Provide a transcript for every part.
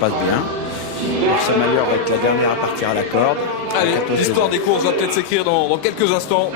passe bien. Ursa Mayer va être la dernière à partir à la corde. Allez, l'histoire des courses va peut-être s'écrire dans quelques instants.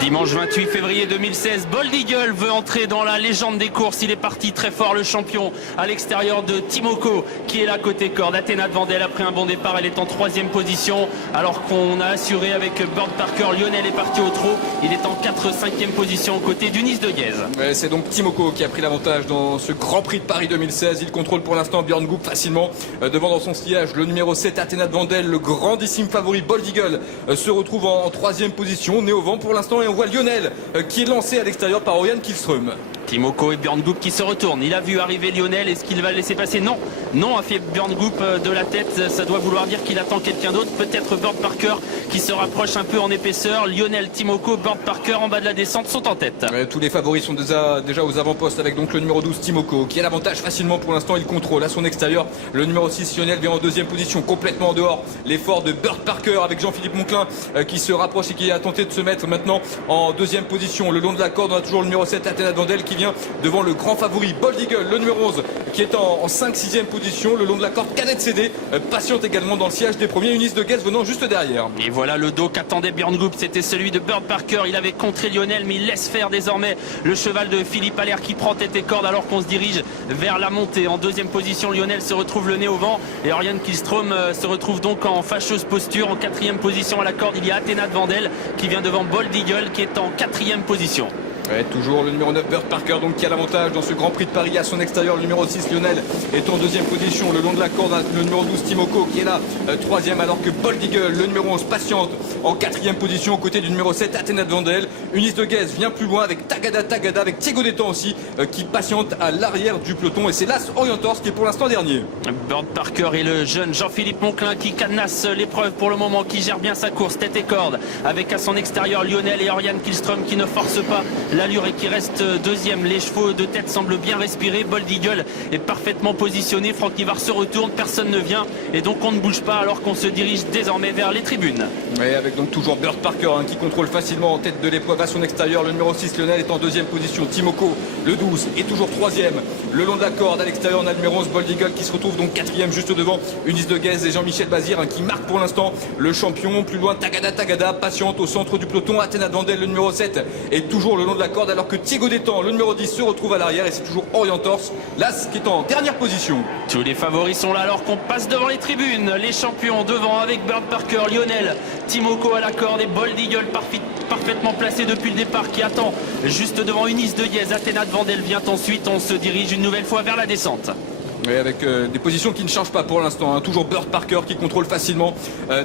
Dimanche 28 février 2016, Bold Eagle veut entrer dans la légende des courses. Il est parti très fort, le champion, à l'extérieur de Timoko, qui est là côté corde. Athéna de Vandel, après un bon départ, elle est en 3e position, alors qu'on a assuré avec Bird Parker. Lionel est parti au trot, il est en 4-5e position aux côtés d'Unis de Guèze. C'est donc Timoko qui a pris l'avantage dans ce Grand Prix de Paris 2016. Il contrôle pour l'instant Björn Goop facilement devant dans son sillage. Le numéro 7, Athéna de Vandel, le grandissime favori Bold Eagle, se retrouve en 3e position, né au vent pour l'instant. Et on voit Lionel qui est lancé à l'extérieur par Oriane Kihlström. Timoko et Björn Goop qui se retournent. Il a vu arriver Lionel. Est-ce qu'il va le laisser passer? Non. Non, a fait Björn Goop de la tête. Ça doit vouloir dire qu'il attend quelqu'un d'autre. Peut-être Bird Parker qui se rapproche un peu en épaisseur. Lionel, Timoko, Bird Parker en bas de la descente sont en tête. Tous les favoris sont déjà aux avant-postes avec donc le numéro 12 Timoko qui a l'avantage facilement pour l'instant. Il contrôle à son extérieur. Le numéro 6 Lionel vient en 2e position, complètement en dehors. L'effort de Bird Parker avec Jean-Philippe Monclin qui se rapproche et qui a tenté de se mettre maintenant en 2e position. Le long de la corde, on a toujours le numéro 7 Athéna de Vandel qui vient devant le grand favori Bold Eagle, le numéro 11 qui est en 5-6e position. Le long de la corde, Cadette CD patiente également dans le sillage des premiers. Unis de Guèze venant juste derrière. Et voilà le dos qu'attendait Björn Goop, c'était celui de Bird Parker. Il avait contré Lionel, mais il laisse faire désormais le cheval de Philippe Allaire qui prend tête et corde alors qu'on se dirige vers la montée. En 2e position, Lionel se retrouve le nez au vent et Oriane Kihlström se retrouve donc en fâcheuse posture. En 4e position à la corde, il y a Athéna de Vandel qui vient devant Bold Eagle qui est en 4e position. Ouais, toujours le numéro 9 Bird Parker donc qui a l'avantage dans ce Grand Prix de Paris à son extérieur. Le numéro 6 Lionel est en 2e position. Le long de la corde, le numéro 12 Timoko qui est là 3e, alors que Bold Eagle, le numéro 11 patiente en 4e position aux côtés du numéro 7 Athéna de Vandel. Unis de Guèze vient plus loin avec Tagada avec Thiago Détan aussi qui patiente à l'arrière du peloton. Et c'est l'As Orientors qui est pour l'instant dernier. Bird Parker et le jeune Jean-Philippe Monclin qui cadenasse l'épreuve pour le moment, qui gère bien sa course tête et corde avec à son extérieur Lionel et Oriane Kihlström qui ne forcent pas l'allure et qui reste 2e. Les chevaux de tête semblent bien respirer. Bold Eagle est parfaitement positionné. Franck Nivard se retourne, personne ne vient et donc on ne bouge pas alors qu'on se dirige désormais vers les tribunes. Et avec donc toujours Bird Parker qui contrôle facilement en tête de l'épreuve à son extérieur. Le numéro 6 Lionel est en 2e position. Timoko, le 12, est toujours 3e. Le long de la corde à l'extérieur, on a le numéro 11 Bold Eagle qui se retrouve donc 4e juste devant Unis de Guèze et Jean-Michel Bazir qui marque pour l'instant le champion. Plus loin, Tagada patiente au centre du peloton. Athéna de Vandel, le numéro 7, est toujours le long de la corde alors que Thiago Détan, le numéro 10, se retrouve à l'arrière et c'est toujours Orientors, l'As qui est en dernière position. Tous les favoris sont là alors qu'on passe devant les tribunes. Les champions devant avec Bird Parker, Lionel, Timoko à la corde et Bold Eagle parfaitement placé depuis le départ qui attend juste devant Unis de Guèze. Athéna de Vandel vient ensuite. On se dirige une nouvelle fois vers la descente. Et avec des positions qui ne changent pas pour l'instant. Toujours Bird Parker qui contrôle facilement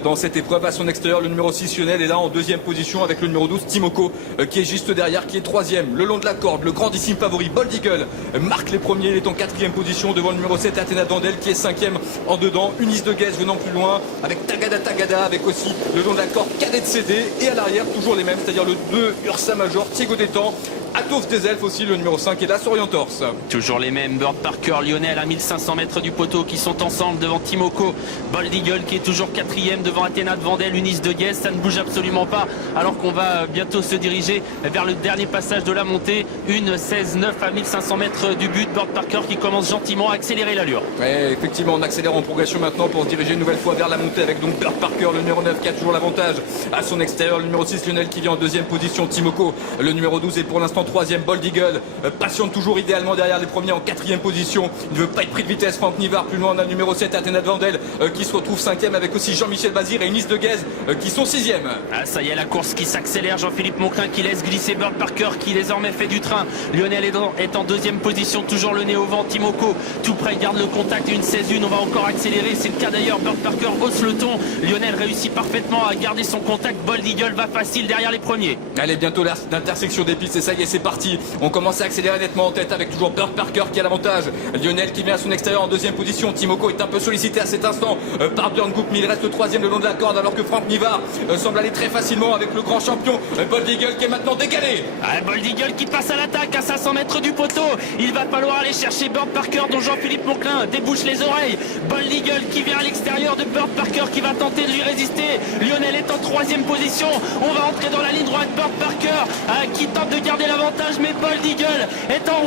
dans cette épreuve à son extérieur. Le numéro 6 Lionel est là en 2e position avec le numéro 12 Timoko qui est juste derrière, qui est 3e. Le long de la corde, le grandissime favori Bold Eagle marque les premiers. Il est en 4e position devant le numéro 7 Athéna de Vandel qui est 5e en dedans. Unis de Guèze venant plus loin avec Tagada avec aussi le long de la corde Cadette CD. Et à l'arrière toujours les mêmes, c'est-à-dire le 2 Ursa Major, Thiago Détan, Atos des Elfes aussi, le numéro 5 et l'As Orientors. Toujours les mêmes, Bird Parker, Lionel à 1500 mètres du poteau qui sont ensemble devant Timoko. Bold Eagle qui est toujours 4e devant Athéna de Vandel, Unis de Guèze. Ça ne bouge absolument pas alors qu'on va bientôt se diriger vers le dernier passage de la montée. Une 16-9 à 1500 mètres du but. Bird Parker qui commence gentiment à accélérer l'allure. Ouais, effectivement, on accélère en progression maintenant pour se diriger une nouvelle fois vers la montée avec donc Bird Parker, le numéro 9 qui a toujours l'avantage à son extérieur. Le numéro 6 Lionel qui vient en 2e position. Timoko, le numéro 12 est pour l'instant 3e. Bold Eagle patiente toujours idéalement derrière les premiers en 4e position. Il ne veut pas être pris de vitesse. Franck Nivard plus loin, on a le numéro 7 Athéna de Vandel qui se retrouve 5e avec aussi Jean-Michel Bazir et Unis de Guèze qui sont 6e. Ah, ça y est, la course qui s'accélère. Jean-Philippe Monclin qui laisse glisser Bird Parker qui désormais fait du train. Lionel est en 2e position, toujours le nez au vent. Timoko tout près, garde le contact. Une 16-1, on va encore accélérer. C'est le cas d'ailleurs. Bird Parker hausse le ton. Lionel réussit parfaitement à garder son contact. Bold Eagle va facile derrière les premiers. Allez, bientôt l'intersection des pistes et ça y est, c'est parti. On commence à accélérer nettement en tête avec toujours Bird Parker qui a l'avantage. Lionel qui vient à son extérieur en 2e position. Timoko est un peu sollicité à cet instant par Björn Goop, mais il reste 3e le long de la corde alors que Franck Nivard semble aller très facilement avec le grand champion Bold Eagle qui est maintenant décalé. Ah, Bold Eagle qui passe à l'attaque à 500 mètres du poteau. Il va falloir aller chercher Bird Parker dont Jean-Philippe Monclin débouche les oreilles. Bold Eagle qui vient à l'extérieur de Bird Parker qui va tenter de lui résister. Lionel est en 3e position. On va entrer dans la ligne droite. Bird Parker qui tente de garder la l'avantage, mais Bold Eagle est en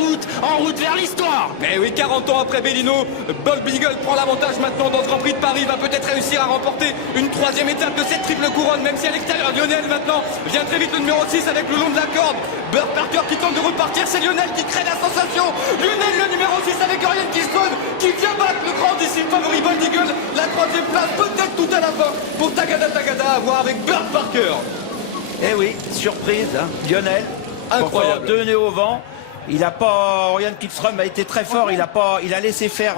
route vers l'histoire. Mais oui, 40 ans après Bellino, Bold Eagle prend l'avantage maintenant dans ce Grand Prix de Paris, va peut-être réussir à remporter une troisième étape de cette triple couronne, même si à l'extérieur Lionel maintenant vient très vite le numéro 6 avec le long de la corde. Burt Parker qui tente de repartir, c'est Lionel qui crée la sensation. Lionel le numéro 6 avec Orion Keystone qui vient battre le grand disciple favori Bold Eagle. La troisième place peut-être tout à la fin pour Tagada à voir avec Burt Parker. Eh oui, surprise, hein. Lionel, Incroyable. deux nez au vent. Il a pas, Orion Kihlström a été très fort. Il a laissé faire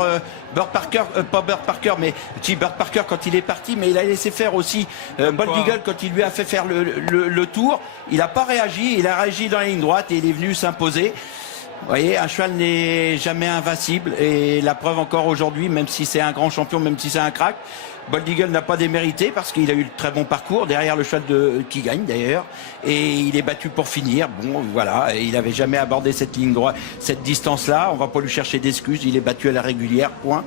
Burt Parker, pas Burt Parker, mais Burt Parker quand il est parti, mais il a laissé faire aussi Bold Eagle quand il lui a fait faire le tour. Il n'a pas réagi. Il a réagi dans la ligne droite et il est venu s'imposer. Vous voyez, un cheval n'est jamais invincible et la preuve encore aujourd'hui, même si c'est un grand champion, même si c'est un crack, Bold Eagle n'a pas démérité parce qu'il a eu le très bon parcours derrière le cheval qui gagne d'ailleurs et il est battu pour finir. Bon, voilà, il n'avait jamais abordé cette ligne droite, cette distance-là. On va pas lui chercher d'excuses. Il est battu à la régulière, point.